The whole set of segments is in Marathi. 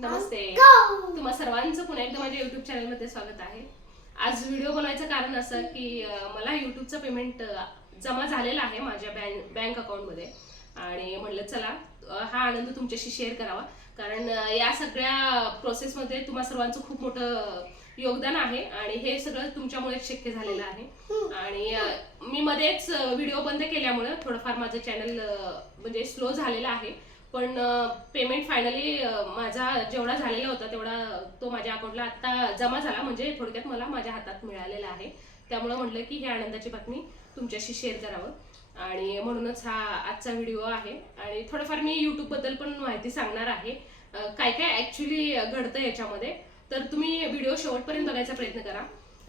नमस्ते. तुम्हा सर्वांचं पुन्हा एकदा माझ्या युट्यूब चॅनलमध्ये स्वागत आहे. आज व्हिडिओ बनवायचं कारण असं की मला युट्यूबचं पेमेंट जमा झालेलं आहे माझ्या बँक बँक अकाउंटमध्ये आणि म्हणलं चला हा आनंद तुमच्याशी शेअर करावा. कारण या सगळ्या प्रोसेसमध्ये तुम्हा सर्वांचं खूप मोठं योगदान आहे आणि हे सगळं तुमच्यामुळेच शक्य झालेलं आहे. आणि मी मध्येच व्हिडिओ बंद केल्यामुळं थोडंफार माझं चॅनल म्हणजे स्लो झालेलं आहे. पण पेमेंट फायनली माझा जेवढा झालेला होता तेवढा तो माझ्या अकाउंटला आता जमा झाला. म्हणजे थोडक्यात मला माझ्या हातात मिळालेला आहे. त्यामुळं म्हटलं की ही आनंदाची बातमी तुमच्याशी शेअर करावं. आणि म्हणूनच हा आजचा व्हिडिओ आहे. आणि थोडंफार मी यूट्यूबबद्दल पण माहिती सांगणार आहे. काय काय ॲक्च्युली घडतं याच्यामध्ये. तर तुम्ही व्हिडिओ शेवटपर्यंत बघायचा प्रयत्न करा.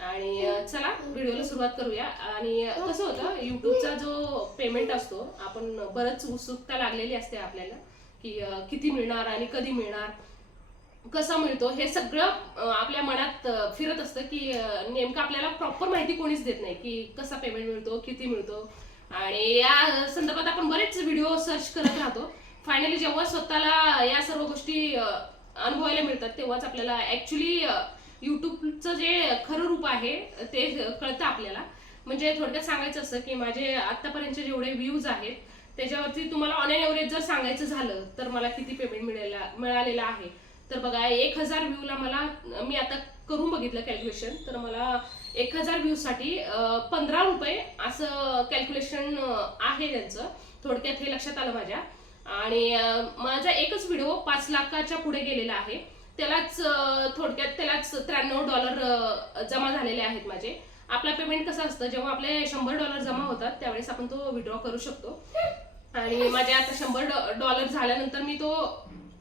आणि चला व्हिडिओला सुरुवात करूया. आणि कसं होतं युट्यूबचा जो पेमेंट असतो आपण बरंच उत्सुकता लागलेली असते आपल्याला. की किती मिळणार आणि कधी मिळणार कसा मिळतो हे सगळं आपल्या मनात फिरत असतं की नेमकं आपल्याला प्रॉपर माहिती कोणीच देत नाही की कसा पेमेंट मिळतो किती मिळतो. आणि या संदर्भात आपण बरेच व्हिडिओ सर्च करत राहतो. फायनली जेव्हा स्वतःला या सर्व गोष्टी अनुभवायला मिळतात तेव्हाच आपल्याला ॲक्च्युली यूट्यूबचं जे खरं रूप आहे ते कळतं आपल्याला. म्हणजे थोडक्यात सांगायचं असं की माझे आत्तापर्यंतचे जेवढे व्ह्यूज आहेत त्याच्यावरती तुम्हाला ऑन अँड एव्हरेज जर सांगायचं झालं तर मला किती पेमेंट मिळायला मिळालेलं आहे? तर बघा एक हजार व्ह्यूला मला मी आता करून बघितलं कॅल्क्युलेशन तर मला एक हजार व्ह्यूसाठी पंधरा रुपये असं कॅल्क्युलेशन आहे त्यांचं. थोडक्यात हे लक्षात आलं माझ्या. आणि माझा एकच व्हिडिओ पाच लाखाच्या पुढे गेलेला आहे. त्यालाच थोडक्यात त्यालाच त्र्याण्णव डॉलर जमा झालेले आहेत माझे. आपला पेमेंट कसं असतं जेव्हा आपले शंभर डॉलर जमा होतात त्यावेळेस आपण तो विड्रॉ करू शकतो. आणि माझे आता शंभर डॉलर झाल्यानंतर मी तो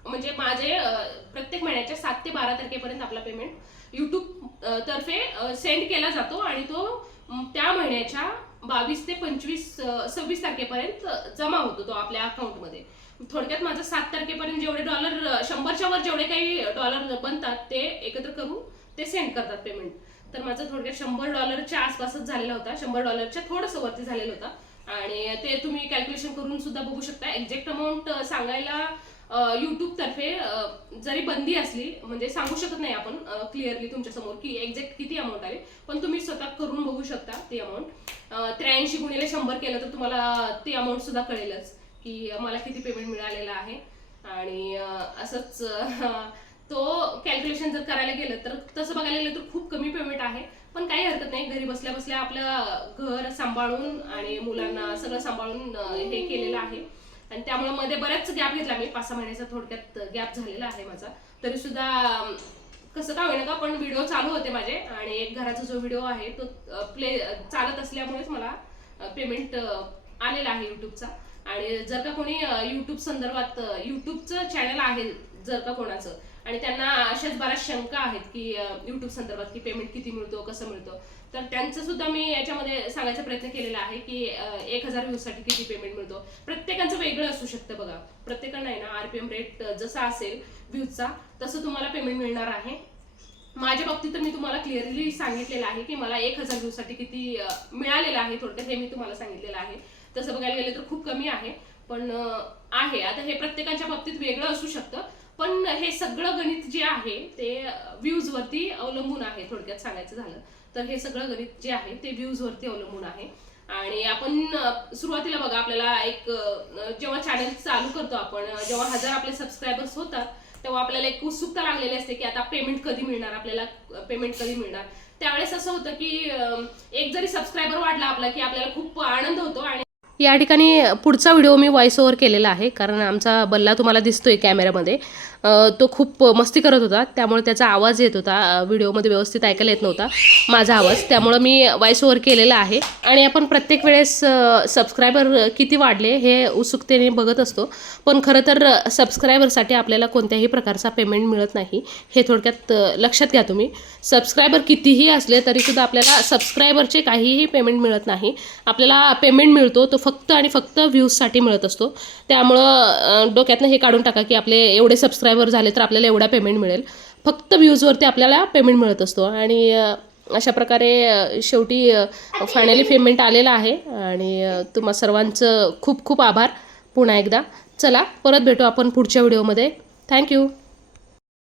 म्हणजे माझे प्रत्येक महिन्याच्या सात ते बारा तारखेपर्यंत आपला पेमेंट युट्यूब तर्फे सेंड केला जातो आणि तो त्या महिन्याच्या बावीस ते पंचवीस सव्वीस तारखेपर्यंत जमा होतो तो आपल्या अकाउंटमध्ये थोडक्यात माझं सात तारखेपर्यंत जेवढे डॉलर शंभरच्या वर जेवढे काही डॉलर बनतात ते एकत्र करून ते सेंड करतात पेमेंट तर माझं थोडक्यात शंभर डॉलरच्या आसपासच झालेला होता. शंभर डॉलरच्या थोडंसं वरती झालेलं होतं. आणि ते तुम्ही कॅल्क्युलेशन करून सुद्धा बघू शकता. एक्झॅक्ट अमाऊंट सांगायला यूट्यूबतर्फे जरी बंदी असली म्हणजे सांगू शकत नाही आपण क्लिअरली तुमच्यासमोर की एक्झॅक्ट किती अमाऊंट आली पण तुम्ही स्वतः करून बघू शकता ती अमाऊंट त्र्याऐंशी गुणिले शंभर केलं तर तुम्हाला ती अमाऊंट सुद्धा कळेलच की मला किती पेमेंट मिळालेलं आहे. आणि असंच तो कॅल्क्युलेशन जर करायला गेलं तर तसं बघायला गेलं तर खूप कमी पेमेंट आहे. पण काही हरकत नाही. घरी बसल्या बसल्या आपलं घर सांभाळून आणि मुलांना सगळं सांभाळून हे केलेलं आहे. आणि त्यामुळे मध्ये बऱ्याच गॅप घेतला मी. पाच सहा महिन्याचा थोडक्यात गॅप झालेला आहे माझा. तरी सुद्धा कसं का होईना का पण व्हिडिओ चालू होते माझे. आणि एक घराचा जो व्हिडिओ आहे तो प्ले चालत असल्यामुळेच मला पेमेंट आलेला आहे युट्यूबचा आणि जर का कोणी युट्यूब संदर्भात युट्यूबचं चॅनल आहे जर का कोणाचं आणि त्यांना अशाच बऱ्याच शंका आहेत की युट्यूब संदर्भात की पेमेंट किती मिळतो कसं मिळतं. तर त्यांचं सुद्धा मी याच्यामध्ये सांगायचा प्रयत्न केलेला आहे की एक हजार व्ह्यूजसाठी किती पेमेंट मिळतो. प्रत्येकाचं वेगळं असू शकतं बघा. प्रत्येकाला आहे ना आरपीएम रेट जसा असेल व्ह्यूजचा तसं तुम्हाला पेमेंट मिळणार आहे. माझ्या बाबतीत तर मी तुम्हाला क्लिअरली सांगितलेलं आहे की मला एक हजार व्ह्यूसाठी किती मिळालेलं आहे थोडक्यात हे मी तुम्हाला सांगितलेलं आहे. तसं बघायला गेलं तर खूप कमी आहे. पण आहे. आता हे प्रत्येकाच्या बाबतीत वेगळं असू शकतं. पण हे सगळं गणित जे आहे ते व्ह्यूज वरती अवलंबून आहे थोडक्यात सांगायचं झालं तर हे सगळं गणित जे आहे ते व्ह्यूज वरती अवलंबून आहे. आणि आपण सुरुवातीला बघा आपल्याला एक जेव्हा चॅनल चालू करतो आपण जेव्हा हजार आपले सबस्क्रायबर्स होतात तेव्हा आपल्याला एक उत्सुकता लागलेली असते की आता पेमेंट कधी मिळणार आपल्याला पेमेंट कधी मिळणार. त्यावेळेस असं होतं की एक जरी सबस्क्रायबर वाढला आपला की आपल्याला खूप आनंद होतो आणि या ठिकाणी पुढचा व्हिडिओ मी व्हॉइस ओव्हर केलेला आहे कारण आमचा बल्ला तुम्हाला दिसतोय कॅमेऱ्यामध्ये तो खूप मस्ती करत होता त्यामुळे त्याचा आवाज येत होता व्हिडिओमध्ये व्यवस्थित ऐकायला येत नव्हता माझा आवाज. त्यामुळं मी व्हॉइस ओव्हर केलेला आहे आणि आपण प्रत्येक वेळेस सबस्क्रायबर किती वाढले हे उत्सुकतेने बघत असतो. पण खरं तर सबस्क्रायबरसाठी आपल्याला कोणत्याही प्रकारचा पेमेंट मिळत नाही हे थोडक्यात लक्षात घ्या तुम्ही. सबस्क्रायबर कितीही असले तरीसुद्धा आपल्याला सबस्क्रायबरचे काहीही पेमेंट मिळत नाही. आपल्याला पेमेंट मिळतो तो फक्त फक्त आणि फक्त व्ह्यूजसाठी मिळत असतो. त्यामुळं डोक्यातनं हे काढून टाका की आपले एवढे सबस्क्रायबर झाले तर आपल्याला एवढा पेमेंट मिळेल. फक्त व्ह्यूजवरती आपल्याला पेमेंट मिळत असतो. आणि अशा प्रकारे शेवटी फायनली पेमेंट आलेलं आहे. आणि तुम्हा सर्वांचं खूप खूप आभार पुन्हा एकदा. चला परत भेटू आपण पुढच्या व्हिडिओमध्ये थँक्यू